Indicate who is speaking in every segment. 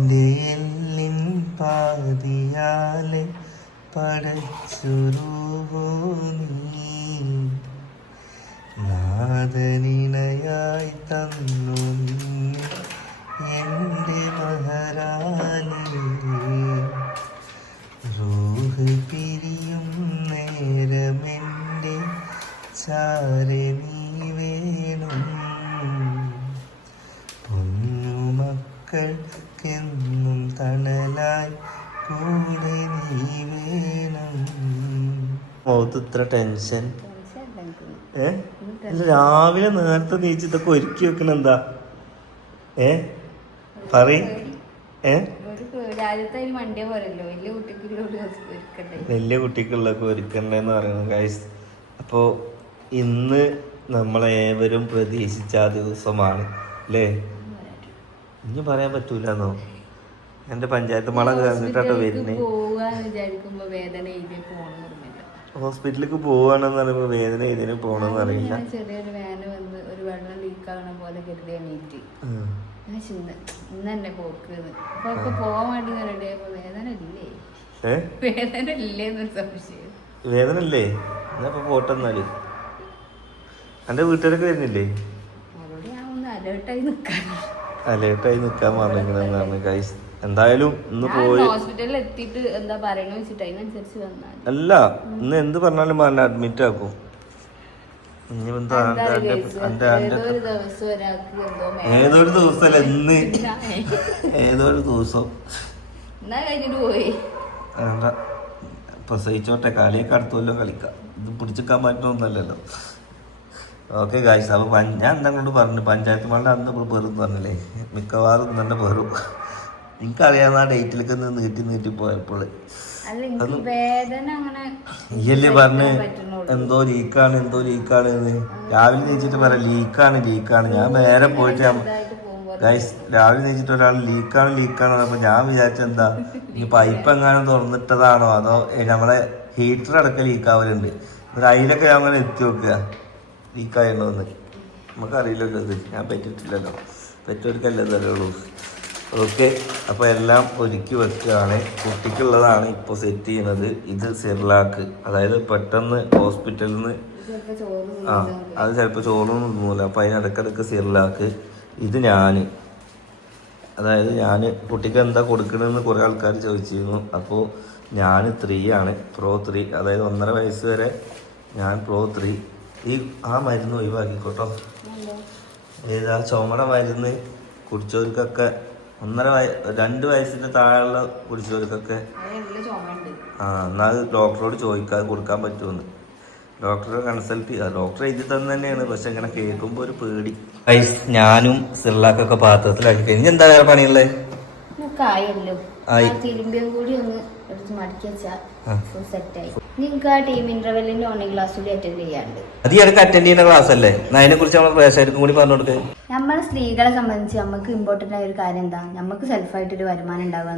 Speaker 1: എന്റെ എല്ലിൻ പാതിയാലെ പടച്ചുരുവോ നീ? നാദനിണയായി തന്നു എന്റെ മഹാറാണി റൂഹ് പിരിയും നേരമെന്റെ ചാരെ പൊന്നുമക്കൾക്കെന്നും തണലായി കൂടെ നീ വേണം മുഖത്ത് ഇത്ര ടെൻഷൻ ഏ? ഇല്ല, രാവിലെ നേരത്തെ നീച്ച് ഇതൊക്കെ ഒരുക്കി വെക്കണ എന്താ? ഏ? പറ ഏ?
Speaker 2: വലിയ
Speaker 1: കുട്ടിക്കുള്ളൊക്കെ ഒരുക്കണ്ടെന്ന് പറയുന്നത് ഗൈസ് അപ്പോൾ ഇന്ന് നമ്മളേവരും പ്രതീക്ഷിച്ച ആ ദിവസമാണ് അല്ലേ ഇനി പറയാൻ പറ്റൂലെന്നോ? എന്റെ പഞ്ചായത്ത് മള കഴിഞ്ഞിട്ടോ വരുന്നേ.
Speaker 2: പോണെന്ന്
Speaker 1: ഹോസ്പിറ്റലിലേക്ക് പോവാണെന്ന് പറയുമ്പോൾ വേദന ഇതിന് പോകണമെന്ന് അറിയില്ല.
Speaker 2: ചെറിയൊരു വാന് വന്ന് ഒരു വെള്ളം ലീക്ക് ആകണ പോലെ കരുതി എണീറ്റ്.
Speaker 1: ഉം.
Speaker 2: ചിന്ത ഇന്ന് തന്നെ പോക്ക് അപ്പൊ പോവാൻ വേണ്ടി വേദന ഇല്ലേ? വേദന സംശയം.
Speaker 1: വേദന ഇല്ലേ? എന്നാ ഇപ്പൊ പോട്ടെ എന്നാൽ. എന്റെ വീട്ടുകാരൊക്കെ വരുന്നില്ലേ?
Speaker 2: അവിടെ ഞാൻ ഒന്ന് അലേർട്ടായി നിക്കാൻ
Speaker 1: അലേർട്ടായി നിൽക്കാൻ പറഞ്ഞിരിക്കണെന്നാണ് ഗൈസ് എന്തായാലും ഇന്ന് പോയി
Speaker 2: ഹോസ്പിറ്റലിൽ എത്തിയിട്ട് എന്താ പറയണ വെച്ചിട്ട് അതിനനുസരിച്ച് വന്നാൽ
Speaker 1: അല്ല ഇന്ന് എന്ത് പറഞ്ഞാലും പറഞ്ഞ അഡ്മിറ്റ് ആക്കും. ഏതൊരു ദിവസം?
Speaker 2: എന്ന് ഏതൊരു.
Speaker 1: ദിവസം പ്രസവിച്ചോട്ടെ കളിയൊക്കെ അടുത്തല്ലോ കളിക്കാം. ഇത് പിടിച്ചെടുക്കാൻ പറ്റുന്നൊന്നല്ലല്ലോ ഓക്കെ ഗായ്സ് അപ്പോൾ പഞ്ച ഞാൻ എന്താ പറഞ്ഞു പഞ്ചായത്ത് മകളുടെ അന്ന് നമ്മൾ പേരും പറഞ്ഞില്ലേ? മിക്കവാറും തന്നെ പേരും എനിക്കറിയാവുന്ന ആ ഡേറ്റിലേക്ക് ഒന്ന് നീട്ടി നീട്ടി പോയപ്പോൾ ഈയല്ലേ പറഞ്ഞ്? എന്തോ ലീക്കാണ് എന്തോ ലീക്കാണ് എന്ന്. രാവിലെ നീച്ചിട്ട് പറയാം ലീക്കാണ് ലീക്കാണ് ഞാൻ നേരെ പോയിട്ട് ഗൈസ് രാവിലെ നീച്ചിട്ട് ഒരാൾ ലീക്കാണ് ലീക്കാണ് അപ്പോൾ ഞാൻ വിചാരിച്ച എന്താ ഈ പൈപ്പ് എങ്ങാനും തുറന്നിട്ടതാണോ? അതോ നമ്മളെ ഹീറ്റർ അടക്കം ലീക്കാവലുണ്ട് ഒരു അതിലൊക്കെ ഞാൻ അങ്ങനെ എത്തി നോക്കുക. ലീക്കായിട്ടുണ്ടോ എന്ന് നമുക്കറിയില്ലല്ലോ ഇത്. ഞാൻ പറ്റിയിട്ടില്ലല്ലോ. പറ്റവർക്കല്ലേ തരുള്ളൂ. ഓക്കെ. അപ്പോൾ എല്ലാം ഒരുക്കി വെക്കുകയാണ്. കുട്ടിക്കുള്ളതാണ് ഇപ്പോൾ സെറ്റ് ചെയ്യുന്നത് ഇത് സെർലാക്ക്. അതായത് പെട്ടെന്ന് ഹോസ്പിറ്റലിൽ നിന്ന് ആ അത് ചിലപ്പോൾ ചോറൊന്നും തിന്നൂല. അപ്പോൾ അതിനിടക്കിടക്ക് സെർലാക്ക്. ഇത് ഞാൻ അതായത് ഞാൻ കുട്ടിക്ക് എന്താ കൊടുക്കണമെന്ന് കുറേ ആൾക്കാർ ചോദിച്ചിരുന്നു. അപ്പോൾ ഞാൻ ത്രീ ആണ്. പ്രോ ത്രീ അതായത് ഒന്നര വയസ്സ് വരെ ഞാൻ പ്രോ ത്രീ ഈ ആ മരുന്ന് ഒഴിവാക്കിക്കോട്ടോ. ഏതാ ചുമട മരുന്ന് കുടിച്ചവർക്കൊക്കെ ഒന്നര വയ രണ്ട് വയസ്സിന്റെ താഴെയുള്ള കുടിച്ചവർക്കൊക്കെ ആ എന്നാൽ ഡോക്ടറോട് ചോദിക്കാതെ കൊടുക്കാൻ പറ്റുമെന്ന്. ഡോക്ടറെ കൺസൾട്ട് ചെയ്യുക ഡോക്ടർ എഴുതി തന്നെ തന്നെയാണ് പക്ഷെ ഇങ്ങനെ കേൾക്കുമ്പോൾ ഒരു പേടി. ഞാനും സിർലാക്കൊക്കെ പാത്രത്തിലാക്കി ഇനി എന്താ വേറെ പണിയുള്ളത്
Speaker 2: ആയല്ലോ. തിരുമ്പിയും കൂടി ഒന്ന് എടുത്ത് മടക്കി വെച്ചാൽ. ഫുൾ സെറ്റായി നിങ്ങൾക്ക് ആ ടീം ഇന്റർവെല്ലിന്റെ ഓൺലൈൻ ക്ലാസ് കൂടി അറ്റൻഡ്
Speaker 1: അത് ഈ അറ്റൻഡ് ചെയ്യുന്ന ക്ലാസ് അല്ലേ? എന്നാ അതിനെ കുറിച്ച് നമ്മൾ പ്രേക്ഷകർക്കും കൂടി പറഞ്ഞു കൊടുക്കുക
Speaker 2: നമ്മളെ സ്ത്രീകളെ സംബന്ധിച്ച് നമുക്ക് ഇമ്പോർട്ടന്റ് ആയ ഒരു കാര്യം എന്താ? നമുക്ക് സെൽഫായിട്ട് ഒരു വരുമാനം ഉണ്ടാവുക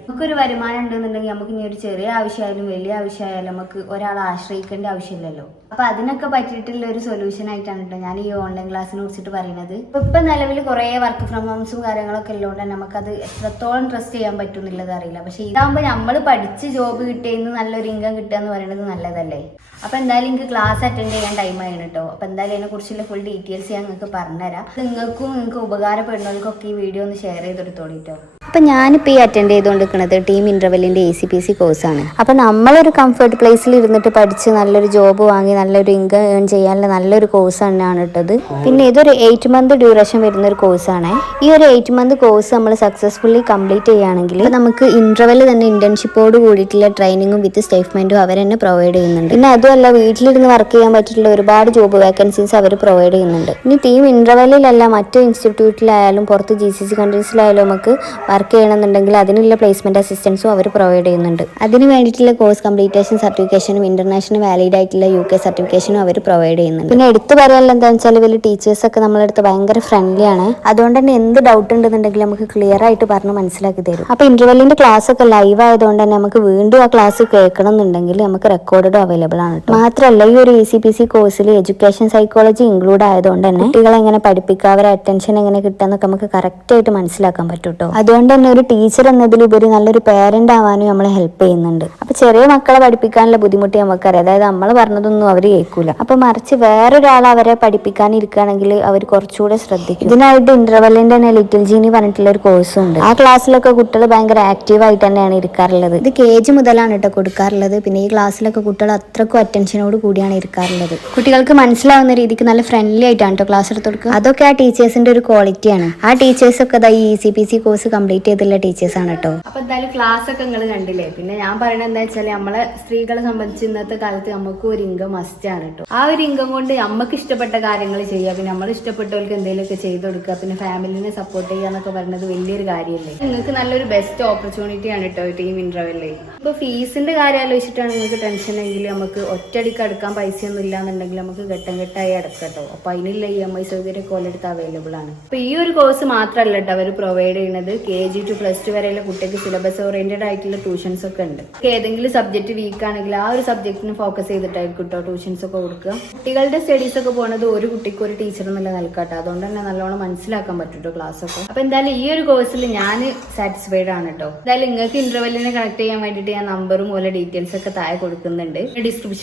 Speaker 2: നമുക്ക് ഒരു വരുമാനം ഉണ്ടെന്നുണ്ടെങ്കിൽ നമുക്ക് ഇനി ഒരു ചെറിയ ആവശ്യമായാലും വലിയ ആവശ്യമായാലും നമുക്ക് ഒരാളെ ആശ്രയിക്കേണ്ട ആവശ്യമില്ലല്ലോ. അപ്പൊ അതിനൊക്കെ പറ്റിയിട്ടുള്ള ഒരു സൊല്യൂഷൻ ആയിട്ടാണ് കേട്ടോ ഞാൻ ഈ ഓൺലൈൻ ക്ലാസ്സിനെ കുറിച്ചിട്ട് പറയുന്നത്. ഇപ്പൊ നിലവിൽ കുറെ വർക്ക് ഫ്രം ഹോംസും കാര്യങ്ങളൊക്കെ ഉള്ളതുകൊണ്ട് നമുക്കത് എത്രത്തോളം ട്രസ്റ്റ് ചെയ്യാൻ പറ്റും എന്നുള്ളത് അറിയില്ല. പക്ഷെ ഇതാകുമ്പോൾ നമ്മൾ പഠിച്ച് ജോബ് കിട്ടിയെന്ന് നല്ലൊരു ഇൻകം കിട്ടുക എന്ന് പറയുന്നത് നല്ലതല്ലേ? അപ്പൊ എന്തായാലും എനിക്ക് ക്ലാസ് അറ്റൻഡ് ചെയ്യാൻ ടൈം ആയിരുന്നു കേട്ടോ അപ്പൊ എന്തായാലും അതിനെ കുറിച്ചുള്ള ഫുൾ ഡീറ്റെയിൽസ് ഞാൻ നിങ്ങൾക്ക് പറഞ്ഞുതരാം. നിങ്ങൾക്കും നിങ്ങൾക്ക് ഉപകാരപ്പെടുന്നവർക്കൊക്കെ ഈ വീഡിയോ ഒന്ന് ഷെയർ ചെയ്തെടുത്തോളിട്ടോ
Speaker 3: അപ്പം ഞാനിപ്പോൾ ഈ അറ്റൻഡ് ചെയ്തുകൊണ്ടിരിക്കുന്നത് ടീം ഇന്റർവെല്ലിന്റെ എ സി പി സി കോഴ്സാണ് അപ്പം നമ്മളൊരു കംഫർട്ട് പ്ലേസിൽ ഇരുന്നിട്ട് പഠിച്ച് നല്ലൊരു ജോബ് വാങ്ങി നല്ലൊരു ഇൻകം ഏൺ ചെയ്യാനുള്ള നല്ലൊരു കോഴ്സ് തന്നെയാണ് ഇട്ടത്. പിന്നെ ഇതൊരു എയ്റ്റ് മന്ത് ഡ്യൂറേഷൻ വരുന്ന ഒരു കോഴ്സാണ് ഈ ഒരു എയ്റ്റ് മന്ത് കോഴ്സ് നമ്മൾ സക്സസ്ഫുള്ളി കംപ്ലീറ്റ് ചെയ്യുകയാണെങ്കിൽ നമുക്ക് ഇന്റർവെൽ തന്നെ ഇന്റേൺഷിപ്പോട് കൂടിയിട്ടുള്ള ട്രെയിനിങ്ങും വിത്ത് സ്റ്റേറ്റ്മെന്റും അവർ തന്നെ പ്രൊവൈഡ് ചെയ്യുന്നുണ്ട്. പിന്നെ അതുമല്ല വീട്ടിലിരുന്ന് വർക്ക് ചെയ്യാൻ പറ്റിയിട്ടുള്ള ഒരുപാട് ജോബ് വേക്കൻസീസ് അവർ പ്രൊവൈഡ് ചെയ്യുന്നുണ്ട്. ഇനി ടീം ഇന്റർവെല്ലിലല്ല മറ്റു ഇൻസ്റ്റിറ്റ്യൂട്ടിലായാലും പുറത്ത് ജി സി സി കൺട്രീസിലായാലും നമുക്ക് വർക്ക് ചെയ്യണമെന്നുണ്ടെങ്കിൽ അതിനുള്ള പ്ലേസ്മെന്റ് അസിസ്റ്റൻസും അവർ പ്രൊവൈഡ് ചെയ്യുന്നുണ്ട്. അതിന് വേണ്ടിയിട്ടുള്ള കോഴ്സ് കംപ്ലീറ്റേഷൻ സർട്ടിഫിക്കേഷനും ഇന്റർനാഷണൽ വാലിഡ് ആയിട്ടുള്ള യു കെ സർട്ടിഫിക്കേഷനും അവർ പ്രൊവൈഡ് ചെയ്യുന്നുണ്ട്. പിന്നെ എടുത്തു പറയാനുള്ള എന്താണെന്ന് വെച്ചാൽ വലിയ ടീച്ചേഴ്സൊക്കെ നമ്മളെടുത്ത് ഭയങ്കര ഫ്രണ്ട്ലിയാണ് അതുകൊണ്ട് തന്നെ എന്ത് ഡൗട്ട് ഉണ്ടെന്നുണ്ടെങ്കിൽ നമുക്ക് ക്ലിയർ ആയിട്ട് പറഞ്ഞ് മനസ്സിലാക്കി തരും. അപ്പോൾ ഇന്റർവെല്ലിന്റെ ക്ലാസ് ഒക്കെ ലൈവ് ആയതുകൊണ്ട് തന്നെ നമുക്ക് വീണ്ടും ആ ക്ലാസ് കേൾക്കണം എന്നുണ്ടെങ്കിൽ നമുക്ക് റെക്കോർഡും അവൈലബിൾ ആണ്. ട്ടോ. മാത്രമല്ല ഈ ഒരു ഇ സി പി സി കോഴ്സിൽ എഡ്യൂക്കേഷൻ സൈക്കോളജി ഇൻക്ലൂഡ് ആയതുകൊണ്ട് തന്നെ കുട്ടികളെ എങ്ങനെ പഠിപ്പിക്കുക അവരെ അറ്റൻഷൻ എങ്ങനെ കിട്ടുക നമുക്ക് കറക്റ്റ് ആയിട്ട് മനസ്സിലാക്കാൻ പറ്റൂട്ടോ കേട്ടോ അതുകൊണ്ട് അതുകൊണ്ട് തന്നെ ഒരു ടീച്ചർ എന്നതിലുപരി നല്ലൊരു പേരന്റ് ആവാനും നമ്മളെ ഹെൽപ്പ് ചെയ്യുന്നുണ്ട്. അപ്പൊ ചെറിയ മക്കളെ പഠിപ്പിക്കാനുള്ള ബുദ്ധിമുട്ട് നമുക്കറിയാം. അതായത് നമ്മൾ പറഞ്ഞതൊന്നും അവർ കേൾക്കൂല. അപ്പൊ മറിച്ച് വേറൊരാൾ അവരെ പഠിപ്പിക്കാനിരിക്കുകയാണെങ്കിൽ അവർ കുറച്ചുകൂടെ ശ്രദ്ധിക്കും. ഇതിനായിട്ട് ഇന്റർവെല്ലിന്റെ തന്നെ ലിറ്റിൽ ജീനി പറഞ്ഞിട്ടുള്ള ഒരു കോഴ്സും ഉണ്ട്. ആ ക്ലാസ്സിലൊക്കെ കുട്ടികൾ ഭയങ്കര ആക്റ്റീവ് ആയിട്ട് തന്നെയാണ് ഇരിക്കാറുള്ളത്. ഇത് കെ ജി മുതലാണ് കേട്ടോ കൊടുക്കാറുള്ളത്. പിന്നെ ഈ ക്ലാസ്സിലൊക്കെ കുട്ടികൾ അത്രക്കും അറ്റൻഷനോട് കൂടിയാണ് ഇരിക്കാറുള്ളത്. കുട്ടികൾക്ക് മനസ്സിലാവുന്ന രീതിക്ക് നല്ല ഫ്രണ്ട്ലി ആയിട്ടാണ് കേട്ടോ ക്ലാസ് എടുത്ത് കൊടുക്കുക അതൊക്കെ ആ ടീച്ചേഴ്സിന്റെ ഒരു ക്വാളിറ്റിയാണ് ആ ടീച്ചേഴ്സ് ഒക്കെ ഈ C P C course complete ചെയ്തിട്ടുള്ള ടീച്ചേഴ്സ് ആണ് കേട്ടോ
Speaker 2: അപ്പൊ എന്തായാലും ക്ലാസ് ഒക്കെ നിങ്ങൾ കണ്ടില്ലേ? പിന്നെ ഞാൻ പറയണത് എന്താ വെച്ചാൽ നമ്മളെ സ്ത്രീകളെ സംബന്ധിച്ച് ഇന്നത്തെ കാലത്ത് നമുക്ക് ഒരു ഇൻകം മസ്റ്റ് ആണ് കേട്ടോ ആ ഒരു ഇൻകം കൊണ്ട് നമുക്ക് ഇഷ്ടപ്പെട്ട കാര്യങ്ങൾ ചെയ്യുക. പിന്നെ നമ്മൾ ഇഷ്ടപ്പെട്ടവർക്ക് എന്തെങ്കിലുമൊക്കെ ചെയ്തു കൊടുക്കുക. പിന്നെ ഫാമിലിനെ സപ്പോർട്ട് ചെയ്യുക എന്നൊക്കെ പറയുന്നത് വലിയൊരു കാര്യമല്ലേ നിങ്ങൾക്ക് നല്ലൊരു ബെസ്റ്റ് ഓപ്പർച്യൂണിറ്റി ആണ് കേട്ടോ ടീം ഇന്റർവെല്ലേ ഇപ്പൊ ഫീസിന്റെ കാര്യം ആലോചിച്ചിട്ടാണ് നിങ്ങൾക്ക് ടെൻഷൻ എങ്കിൽ നമുക്ക് ഒറ്റയടിക്ക് അടുക്കാൻ പൈസ ഒന്നും ഇല്ലാന്നുണ്ടെങ്കിൽ നമുക്ക് ഘട്ടം ഘട്ടമായി അടക്കട്ടോ അപ്പൊ അതിനുള്ള ഇ എം ഐ സൗകര്യം ഒക്കെ ഓലെടുത്ത് അവൈലബിൾ ആണ്. അപ്പൊ ഈ ഒരു കോഴ്സ് മാത്രമല്ല കേട്ടോ അവർ പ്രൊവൈഡ് ചെയ്യുന്നത് K G to plus two വരെയുള്ള കുട്ടിക്ക് സിലബസ് ഓറിയന്റഡ് ആയിട്ടുള്ള ട്യൂഷൻസ് ഒക്കെ ഉണ്ട്. ഏതെങ്കിലും സബ്ജക്ട് വീക്ക് ആണെങ്കിൽ ആ ഒരു സബ്ജക്റ്റിന് ഫോക്കസ് ചെയ്തിട്ടായിരിക്കും കേട്ടോ ട്യൂഷൻസ് ഒക്കെ കൊടുക്കുക. കുട്ടികളുടെ സ്റ്റഡീസ് ഒക്കെ പോകുന്നത് ഒരു കുട്ടിക്ക് ഒരു ടീച്ചർ എന്നുള്ള നിലക്കാട്ടോ അതുകൊണ്ട് തന്നെ നല്ലോണം മനസ്സിലാക്കാൻ പറ്റും ക്ലാസ് ഒക്കെ. അപ്പൊ എന്തായാലും ഈ ഒരു കോഴ്സിൽ ഞാൻ സാറ്റിസ്ഫൈഡ് ആണ് കേട്ടോ. എന്തായാലും നിങ്ങൾക്ക് ഇന്റർവെല്ലിനെ കണക്ട് ചെയ്യാൻ വേണ്ടിയിട്ട് ഞാൻ നമ്പറും പോലെ ഡീറ്റെയിൽസ് ഒക്കെ താഴെ കൊടുക്കുന്നുണ്ട്.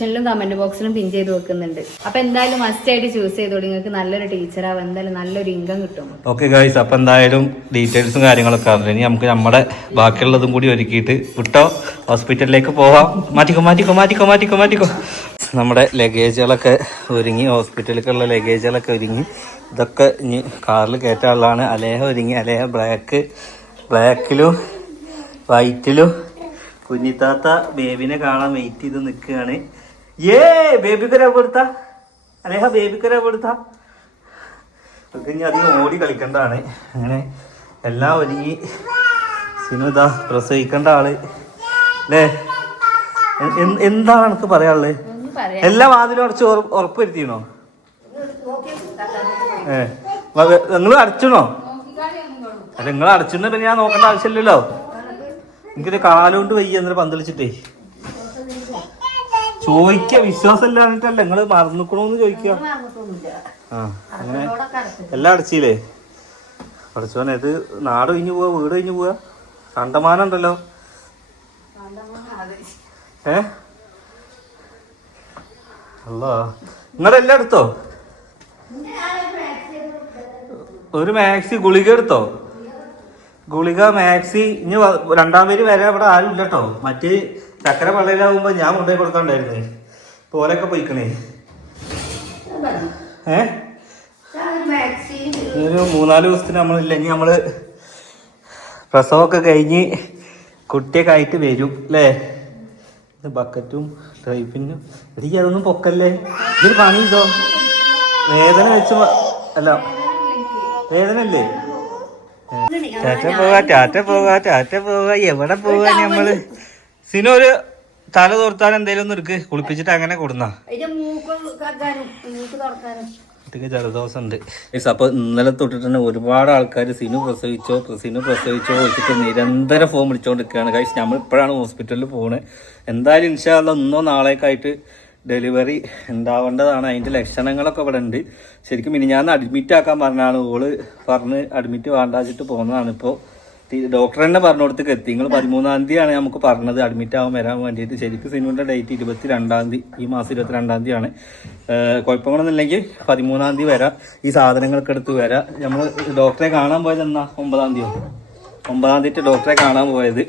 Speaker 2: ഡിസ്ക്രിപ്ഷനിലും കമന്റ് ബോക്സിലും പിൻ ചെയ്ത് വെക്കുന്നുണ്ട്. അപ്പൊ എന്തായാലും മസ്റ്റ് ആയിട്ട് ചൂസ് ചെയ്തോളൂ. നിങ്ങൾക്ക് നല്ലൊരു ടീച്ചറാവും എന്തായാലും നല്ലൊരു ഇൻകം കിട്ടും.
Speaker 1: ഓക്കെ ഗൈസ് അപ്പൊ എന്തായാലും ഡീറ്റെയിൽസും കാര്യങ്ങളൊക്കെ അറിഞ്ഞു ഇനി നമുക്ക് നമ്മുടെ ബാക്കിയുള്ളതും കൂടി ഒരുക്കിയിട്ട് വിട്ടോ. ഹോസ്പിറ്റലിലേക്ക് പോവാം. മാറ്റിക്കോ മാറ്റിക്കോ മാറ്റിക്കോ മാറ്റിക്കോ മാറ്റിക്കോ. നമ്മുടെ ലഗേജുകളൊക്കെ ഒരുങ്ങി. ഹോസ്പിറ്റലിലേക്കുള്ള ലഗേജുകളൊക്കെ ഒരുങ്ങി. ഇതൊക്കെ ഇനി കാറിൽ കയറ്റാനുള്ളതാണ്. അലേഹ ഒരുങ്ങി. അലേഹ ബ്ലാക്ക് ബ്ലാക്കിലും വൈറ്റിലും കുഞ്ഞിത്താത്ത ബേബിനെ കാണാൻ വെയിറ്റ് ചെയ്ത് നിൽക്കുകയാണ്. ഏ ബേബി കൊടുത്ത അലേഹ ബേബി കൊടുത്ത ഒക്കെ ഇനി അധികം ഓടി കളിക്കേണ്ടതാണ് അങ്ങനെ എല്ലാം ഒരുങ്ങി സിനിമ പ്രസവിക്കേണ്ട ആൾ. അല്ലേ എന്താണ് എനിക്ക് പറയാനുള്ളത് എല്ലാ വാതിലും അടച്ച് ഉറ- ഉറപ്പ് വരുത്തിയണോ ഏ നിങ്ങൾ അടച്ചണോ? അല്ല നിങ്ങൾ അടച്ചിട്ടുണ്ടെങ്കിൽ പിന്നെ ഞാൻ നോക്കേണ്ട ആവശ്യമില്ലല്ലോ. എനിക്കൊരു കാലുകൊണ്ട് വയ്യ എന്നൊരു പന്തളിച്ചിട്ടേ. ചോദിക്ക വിശ്വാസം ഇല്ലാഞ്ഞിട്ടല്ല നിങ്ങൾ മറന്നിക്കണോന്ന് ചോദിക്കുക ആ അങ്ങനെ എല്ലാം അടച്ചില്ലേ? അടച്ചോനെ ഇത് നാട് കഴിഞ്ഞു പോവാ വീട് കഴിഞ്ഞു പോവാ? കണ്ടമാനം ഉണ്ടല്ലോ ഏ അല്ല നിങ്ങളെല്ലാം എടുത്തോ? ഒരു മാക്സി ഗുളിക എടുത്തോ? ഗുളിക മാക്സി. ഇനി രണ്ടാം പേര് വരെ ഇവിടെ ആരും ഇല്ല കേട്ടോ മറ്റ് ചക്കര പള്ളിയിലാവുമ്പോ ഞാൻ കൊണ്ടുപോയി കൊടുക്കണ്ടായിരുന്നേ പോലൊക്കെ പോയിക്കണേ. ഏ? ഒരു മൂന്നാൽ ദിവസത്തിന് നമ്മളില്ല ഇനി നമ്മൾ പ്രസവമൊക്കെ കഴിഞ്ഞ് കുട്ടിയൊക്കെ ആയിട്ട് വരും അല്ലേ ബക്കറ്റും ഡ്രൈപ്പിനും എനിക്ക് അതൊന്നും പൊക്കല്ലേ? ഇതൊരു പണി ഇതോ? വേദന വെച്ച് അല്ല വേദന അല്ലേ ടാറ്റ പോവാ ടാറ്റ പോവാ ടാറ്റ പോവാ എവിടെ പോവാ നമ്മൾ സിനു ഒരു തല തോർത്താൻ എന്തേലും ഒന്ന് എടുക്ക്. കുളിപ്പിച്ചിട്ട് അങ്ങനെ കൊടുന്നാ. ജലദോഷം ഉണ്ട്. അപ്പൊ ഇന്നലെ തൊട്ടിട്ട് തന്നെ ഒരുപാട് ആൾക്കാർ സിനു പ്രസവിച്ചോ സിനു പ്രസവിച്ചോ വെച്ചിട്ട് നിരന്തരം ഫോൺ വിളിച്ചോണ്ടിരിക്കുകയാണ്. കഴിച്ച് നമ്മൾ ഇപ്പോഴാണ് ഹോസ്പിറ്റലിൽ പോണത് എന്തായാലും ഇൻഷാല്ല ഒന്നോ നാളേക്കായിട്ട് ഡെലിവറി ഉണ്ടാവേണ്ടതാണ്. അതിന്റെ ലക്ഷണങ്ങളൊക്കെ ഇവിടെ ഉണ്ട്. ശരിക്കും ഇനി ഞാൻ അഡ്മിറ്റ് ആക്കാൻ പറഞ്ഞാണ്. ഓൾ പറഞ്ഞ് അഡ്മിറ്റ് വേണ്ടാച്ചിട്ട് പോകുന്നതാണ് ഇപ്പോൾ ഡോക്ടർ തന്നെ പറഞ്ഞു കൊടുത്ത് എത്തി. നിങ്ങൾ പതിമൂന്നാം തീയതിയാണ് നമുക്ക് പറഞ്ഞത്. അഡ്മിറ്റ് ആവാൻ വരാൻ വേണ്ടിയിട്ട്. ശരിക്കും സിനിമയുടെ ഡേറ്റ് ഇരുപത്തി രണ്ടാം തീയതി ഈ മാസം ഇരുപത്തി രണ്ടാം തീയതിയാണ് കുഴപ്പങ്ങളൊന്നുമില്ലെങ്കിൽ പതിമൂന്നാം തീയതി വരാം. ഈ സാധനങ്ങളൊക്കെ എടുത്ത് വരാം. നമ്മൾ ഡോക്ടറെ കാണാൻ പോയത് എന്നാ? ഒമ്പതാം തീയതി ഒമ്പതാം തീയതി ഡോക്ടറെ കാണാൻ പോയത്.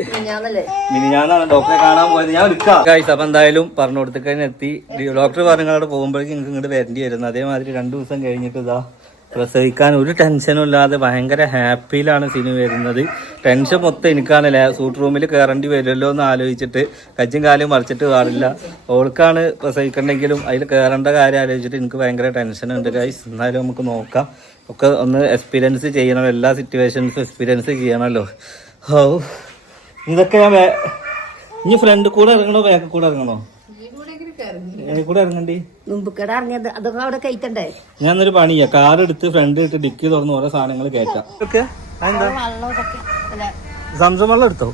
Speaker 1: മിനിഞ്ഞാന്നാണ് ഡോക്ടറെ കാണാൻ പോയത്. ഞാൻ വിളിക്കാം. അപ്പൊ എന്തായാലും പറഞ്ഞു കൊടുത്തേക്കതിന് എത്തി. ഡോക്ടർ അവിടെ പോകുമ്പോഴേക്കും നിങ്ങൾക്ക് ഇങ്ങോട്ട് വരേണ്ടി വരുന്നു. അതേമാതിരി രണ്ടു ദിവസം കഴിഞ്ഞിട്ട് ഇതാ പ്രസവിക്കാൻ ഒരു ടെൻഷനും ഇല്ലാതെ ഭയങ്കര ഹാപ്പിയിലാണ് സിനു വരുന്നത്. ടെൻഷൻ മൊത്തം എനിക്കാണല്ലേ സൂട്ട് റൂമിൽ കയറേണ്ടി വരുമല്ലോ എന്ന് ആലോചിച്ചിട്ട് കജ്ജും കാലും മറിച്ചിട്ട് പാടില്ല. ഓൾക്കാണ് പ്രസവിക്കണ്ടെങ്കിലും അതിൽ കയറേണ്ട കാര്യം ആലോചിച്ചിട്ട് എനിക്ക് ഭയങ്കര ടെൻഷൻ ഉണ്ട് ഗൈസ് എന്നാലും നമുക്ക് നോക്കാം. ഒക്കെ ഒന്ന് എക്സ്പീരിയൻസ് ചെയ്യണം എല്ലാ സിറ്റുവേഷൻസും എക്സ്പീരിയൻസ് ചെയ്യണമല്ലോ ഓ ഇതൊക്കെ ഞാൻ ഇനി ഫ്രണ്ട് കൂടെ ഇറങ്ങണോ? ബാക്ക് കൂടെ ഇറങ്ങണോ? കൂടെ ഇറങ്ങണ്ടി.
Speaker 4: മുമ്പുക്കട ഇറങ്ങിയത്. അതൊക്കെ അവിടെ കയറ്റണ്ടേ?
Speaker 1: ഞാൻ എന്നൊരു പണിയാ. കാർ എടുത്ത് ഫ്രണ്ട് ഇട്ട് ഡിക്കി തുറന്ന് ഓരോ സാധനങ്ങൾ കയറ്റാം. സംസം വെള്ളം എടുത്തോ?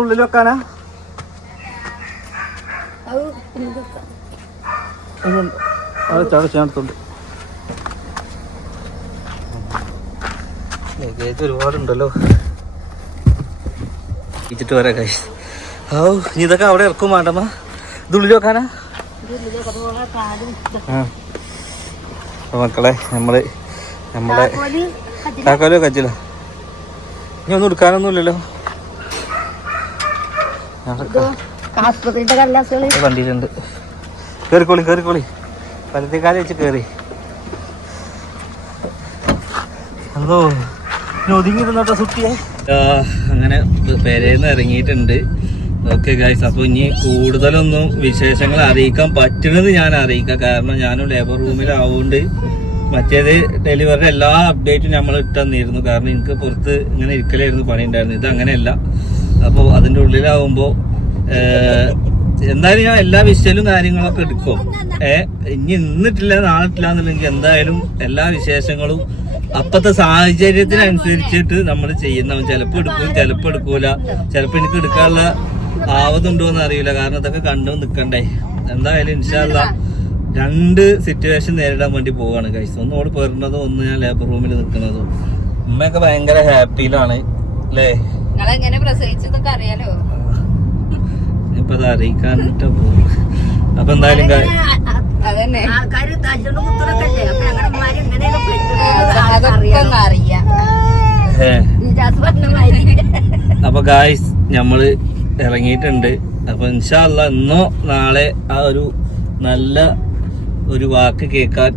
Speaker 1: ഉള്ളിൽ വെക്കാനാ? ഒരുപാടുണ്ടല്ലോ. ഇച്ചിട്ട് വരാം കൈസ് ഓ നീ ഇതൊക്കെ അവിടെ ഇറക്കും വേണ്ടമ്മ. ഇത് ഉള്ളിൽ വെക്കാനാ മക്കളെ നമ്മൾ നമ്മളെ താക്കോലോ കച്ചിലോ ഇനി ഒന്നും എടുക്കാനൊന്നുമില്ലല്ലോ. ഇല്ലല്ലോ വണ്ടിയിലുണ്ട് കേറിക്കോളി കേറിക്കോളി. വലത്തേക്കാലം വെച്ച് കേറി. അതോ ഇനി ഒതുങ്ങിയിരുന്നോട്ടോ സുട്ടിയെ. അങ്ങനെ പേരേന്ന് ഇറങ്ങിയിട്ടുണ്ട്. ഓക്കെ ഗൈസ് അപ്പൊ ഇനി കൂടുതലൊന്നും വിശേഷങ്ങൾ അറിയിക്കാൻ പറ്റുന്നത് ഞാൻ അറിയിക്കാം. കാരണം ഞാനും ലേബർ റൂമിലാവുകൊണ്ട് മറ്റേത് ഡെലിവറിയുടെ എല്ലാ അപ്ഡേറ്റും നമ്മൾ ഇട്ടന്നിരുന്നു. കാരണം എനിക്ക് പുറത്ത് ഇങ്ങനെ ഇരിക്കലായിരുന്നു പണി ഉണ്ടായിരുന്നു ഇത് അങ്ങനെയല്ല. അപ്പോൾ അതിന്റെ ഉള്ളിലാവുമ്പോൾ എന്തായാലും ഞാൻ എല്ലാ വിഷയലും കാര്യങ്ങളൊക്കെ എടുക്കും. ഏ ഇനി ഇന്നിട്ടില്ല നാളിട്ടില്ല എന്നുണ്ടെങ്കിൽ എന്തായാലും എല്ലാ വിശേഷങ്ങളും അപ്പത്തെ സാഹചര്യത്തിനനുസരിച്ചിട്ട് നമ്മൾ ചെയ്യുന്ന ചിലപ്പോൾ എടുക്കും ചിലപ്പോൾ എടുക്കൂല. ചിലപ്പോൾ എനിക്ക് എടുക്കാനുള്ള ആവതുണ്ടോ എന്ന് അറിയില്ല. കാരണം ഇതൊക്കെ കണ്ടു നിക്കണ്ടേ. എന്തായാലും ഇൻഷാല്ല രണ്ട് സിറ്റുവേഷൻ നേരിടാൻ വേണ്ടി പോവാണ് കൈസ് ഒന്ന് ഓട് പോരുന്നതും ഒന്ന് ഞാൻ ലേബർ റൂമിൽ നിൽക്കുന്നതും ഉമ്മയൊക്കെ ഭയങ്കര ഹാപ്പിയിലാണ് അല്ലേ ഇപ്പൊ അത് അറിയിക്കാനിട്ട് പോകും അപ്പൊ എന്തായാലും
Speaker 4: അപ്പൊ
Speaker 1: ഗായ്സ് നമ്മൾ ഇറങ്ങിയിട്ടുണ്ട്. അപ്പൊ ഇൻഷാല്ല ഇന്നോ നാളെ ആ ഒരു നല്ല ഒരു വാക്ക് കേൾക്കാൻ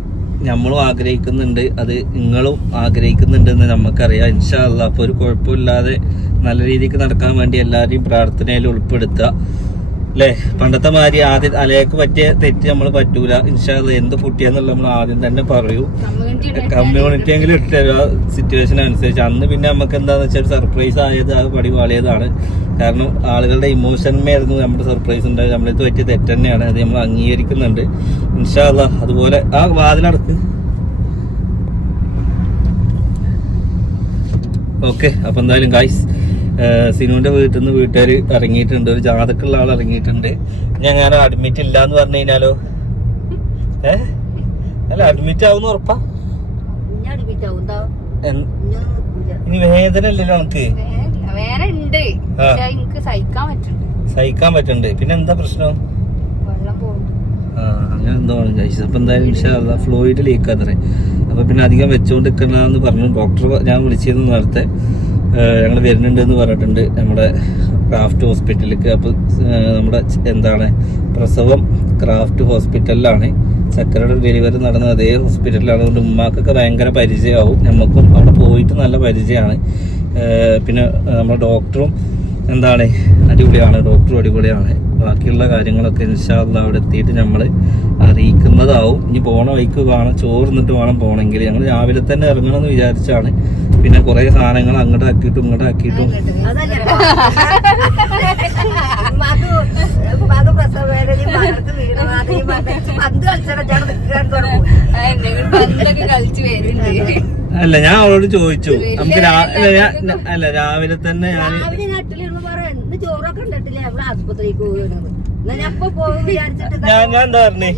Speaker 1: നമ്മളും ആഗ്രഹിക്കുന്നുണ്ട്. അത് നിങ്ങളും ആഗ്രഹിക്കുന്നുണ്ട് എന്ന് നമുക്കറിയാം ഇൻഷാല്ല അപ്പൊ ഒരു കുഴപ്പമില്ലാതെ നല്ല രീതിക്ക് നടക്കാൻ വേണ്ടി എല്ലാവരെയും പ്രാർത്ഥനയിൽ ഉൾപ്പെടുത്തുക. അല്ലേ പണ്ടത്തെ മാതിരി ആദ്യം അലയൊക്കെ പറ്റിയ തെറ്റ് നമ്മൾ പറ്റൂല. ഇൻഷാല്ല എന്ത് പൊട്ടിയെന്നുള്ള നമ്മൾ ആദ്യം തന്നെ പറയൂ. കമ്മ്യൂണിറ്റി എങ്കിലും ഇട്ട് സിറ്റുവേഷൻ അനുസരിച്ച്. അന്ന് പിന്നെ നമുക്ക് എന്താന്ന് വെച്ചാൽ സർപ്രൈസ് ആയത് അത് പടി വാളിയതാണ് കാരണം ആളുകളുടെ ഇമോഷന്മേയായിരുന്നു നമ്മുടെ സർപ്രൈസ് ഉണ്ടായത് നമ്മളിത് പറ്റിയ തെറ്റ് തന്നെയാണ്. അത് നമ്മൾ അംഗീകരിക്കുന്നുണ്ട്. ഇൻഷാല്ല അതുപോലെ ആ വാതിലടക്ക്. ഓക്കെ. അപ്പൊ എന്തായാലും ഗായ്സ് സിനുവിന്റെ വീട്ടിൽ നിന്ന് വീട്ടുകാർ ഇറങ്ങിയിട്ടുണ്ട്. ഒരു ജാതക്കുള്ള ആൾ ഇറങ്ങിയിട്ടുണ്ട്. ഞാൻ ഞാൻ അഡ്മിറ്റ് ഇല്ല എന്ന് പറഞ്ഞു കഴിഞ്ഞാലോ? ഏ? അല്ല അഡ്മിറ്റ് ആവുന്ന ഉറപ്പാ?
Speaker 4: ഇനി
Speaker 1: വേദന ഇല്ലല്ലോ നമുക്ക്
Speaker 2: സഹിക്കാൻ പറ്റുന്നുണ്ട്
Speaker 1: പിന്നെ എന്താ പ്രശ്നം? അങ്ങനെ എന്തോ ആണ് കഴിച്ചത് അപ്പൊ എന്തായാലും ഇൻഷാല്ല ഫ്ലോയിഡ് ലീക്ക് അത്രേ അപ്പൊ പിന്നെ അധികം വെച്ചുകൊണ്ട് നിൽക്കണമെന്ന് പറഞ്ഞു. ഡോക്ടർ ഞാൻ വിളിച്ചിരുന്നു നേരത്തെ. ഞങ്ങൾ വരുന്നുണ്ട് എന്ന് പറഞ്ഞിട്ടുണ്ട് നമ്മുടെ ക്രാഫ്റ്റ് ഹോസ്പിറ്റലിലേക്ക്. അപ്പോൾ നമ്മുടെ എന്താണ് പ്രസവം ക്രാഫ്റ്റ് ഹോസ്പിറ്റലിലാണ്. ചക്കരയുടെ ഡെലിവറി നടന്ന അതേ ഹോസ്പിറ്റലിലാണ്. അതുകൊണ്ട് ഉമ്മാക്കൊക്കെ ഭയങ്കര പരിചയമാവും. നമുക്കും അവിടെ പോയിട്ട് നല്ല പരിചയമാണ്. പിന്നെ നമ്മുടെ ഡോക്ടറും എന്താണ്? അടിപൊളിയാണ് ഡോക്ടറും അടിപൊളിയാണ്. ബാക്കിയുള്ള കാര്യങ്ങളൊക്കെ ഇൻഷാല്ല അവിടെ എത്തിയിട്ട് നമ്മൾ അറിയിക്കുന്നതാവും. ഇനി പോണ വഴിക്ക് ചോറ് ചോർന്നിട്ട് വേണം പോകണമെങ്കിൽ ഞങ്ങൾ രാവിലെ തന്നെ ഇറങ്ങണം എന്ന് വിചാരിച്ചാണ്. പിന്നെ കുറേ സാധനങ്ങൾ അങ്ങോട്ട് ആക്കിയിട്ടും ഇങ്ങോട്ട് ആക്കിയിട്ടും അല്ല ഞാൻ അവളോട് ചോദിച്ചു. നമുക്ക് അല്ല, ഞാൻ- അല്ല രാവിലെ തന്നെ ഞാൻ
Speaker 4: രാവിലെ നട്ടിലിരുന്ന് പറയാം ഇന്ന് ചോറൊക്കെ അവിടെ ആസ്പത്രിക്ക് പോകുന്നത് ഞാൻ
Speaker 1: ഞാൻ എന്താ പറഞ്ഞേ?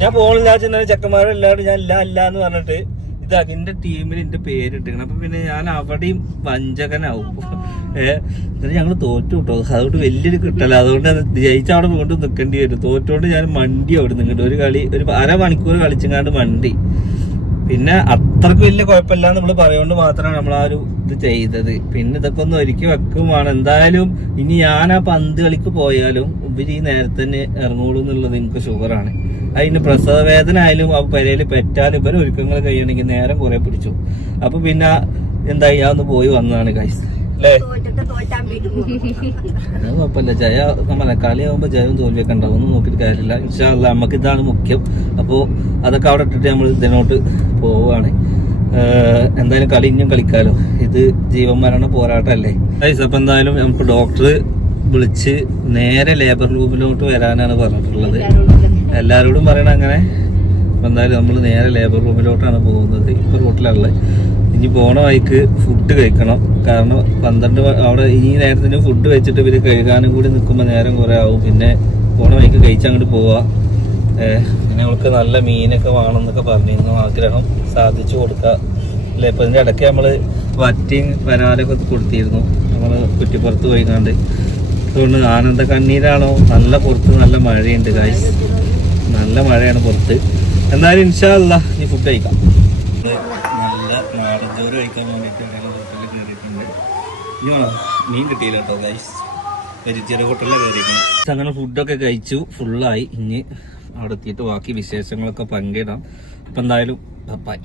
Speaker 1: ഞാൻ പോണില്ല ചെക്കന്മാരും എല്ലാവരും ഞാൻ ഇല്ല അല്ല എന്ന് പറഞ്ഞിട്ട് ഇത് അതിന്റെ ടീമിൽ എന്റെ പേരിട്ടിരിക്കണം. അപ്പൊ പിന്നെ ഞാൻ അവിടെയും വഞ്ചകനാവും. ഏഹ് എന്നിട്ട് ഞങ്ങൾ തോറ്റു കിട്ടോ അതുകൊണ്ട് വലിയൊരു കിട്ടല. അതുകൊണ്ട് അത് ജയിച്ച അവിടെ കൊണ്ട് നിൽക്കേണ്ടി വരും. തോറ്റോണ്ട് ഞാൻ മണ്ടി അവിടെ നിന്നിട്ട് ഒരു കളി ഒരു അരമണിക്കൂർ കളിച്ചങ്ങാണ്ട് മണ്ടി. പിന്നെ അത്രയ്ക്ക് വലിയ കുഴപ്പമില്ല നമ്മൾ പറയുകൊണ്ട് മാത്രമാണ് നമ്മൾ ആ ഒരു ഇത് ചെയ്തത്. പിന്നെ ഇതൊക്കെ ഒന്ന് ഒരുക്കി വെക്കുമാണ് എന്തായാലും ഇനി ഞാൻ ആ പന്ത് കളിക്ക് പോയാലും ഈ നേരത്തെ തന്നെ ഇറങ്ങുള്ളൂ എന്നുള്ളത് എനിക്ക് ഷുഗറാണ് അതിന് പ്രസവ വേദന ആയാലും ആ പെരയിൽ പെറ്റാലും ഇവരെ ഒരുക്കങ്ങൾ കഴിയണമെങ്കിൽ നേരം കുറെ പിടിച്ചു. അപ്പൊ പിന്നെ എന്തായി? അന്ന് പോയി വന്നതാണ് ഗൈസ് കുഴപ്പമില്ല. ജയ നമ്മളെ കളിയാവുമ്പോ ജയവും തോൽവിയൊക്കെ ഉണ്ടാവും. ഒന്നും നോക്കിയിട്ട് കാര്യമില്ല. ഇൻഷാല്ല നമുക്ക് ഇതാണ് മുഖ്യം. അപ്പോൾ അതൊക്കെ അവിടെ ഇട്ടിട്ട് നമ്മൾ ഇതിനോട്ട് പോവാണ് എന്തായാലും കളി ഇനിയും കളിക്കാലോ. ഇത് ജീവൻ മരണ പോരാട്ടമല്ലേ അപ്പൊ എന്തായാലും നമുക്ക് ഡോക്ടർ വിളിച്ച് നേരെ ലേബർ റൂമിലോട്ട് വരാനാണ് പറഞ്ഞിട്ടുള്ളത്. എല്ലാവരോടും പറയണ അങ്ങനെ. അപ്പൊ എന്തായാലും നമ്മൾ നേരെ ലേബർ റൂമിലോട്ടാണ് പോകുന്നത്. ഇപ്പൊ റൂട്ടിലുള്ളത് ഇനി പോണ വഴിക്ക് ഫുഡ് കഴിക്കണം. കാരണം പന്ത്രണ്ട് അവിടെ ഈ നേരത്തിന് ഫുഡ് വെച്ചിട്ട് ഇവർ കഴുകാനും കൂടി നിൽക്കുമ്പോൾ നേരം കുറെ ആവും. പിന്നെ പോണ വഴിക്ക് കഴിച്ചങ്ങോട്ട് പോവാ. പിന്നെ അവൾക്ക് നല്ല മീനൊക്കെ വേണം എന്നൊക്കെ പറഞ്ഞിരുന്നു ആഗ്രഹം സാധിച്ചു കൊടുക്കുക അല്ലേ? ഇപ്പൊ ഇതിന്റെ ഇടയ്ക്ക് നമ്മൾ വറ്റിയും വരാലൊക്കെ കൊടുത്തിരുന്നു. നമ്മൾ കുറ്റിപ്പുറത്ത് പോയി കണ്ട് അതുകൊണ്ട് ആനന്ദ കണ്ണീരാണോ? നല്ല പുറത്ത് നല്ല മഴയുണ്ട് ഗായ്സ് നല്ല മഴയാണ് പുറത്ത്. എന്നാലും ഇൻഷാല്ല ഈ ഫുഡ് കഴിക്കാം. കഴിക്കാൻ വേണ്ടിയിട്ട് ഹോട്ടലിൽ കയറിയിട്ടുണ്ട്. ഇനി വേണം. മീൻ കിട്ടിയില്ല കേട്ടോ ഗൈസ് വെജിറ്റേറിയൻ ഹോട്ടലിൽ കയറിയിട്ടുണ്ട്. അങ്ങനെ ഫുഡൊക്കെ കഴിച്ചു ഫുള്ളായി ഇനി അവിടെ എത്തിയിട്ട് ബാക്കി വിശേഷങ്ങളൊക്കെ പങ്കിടാം. അപ്പം എന്തായാലും ബൈ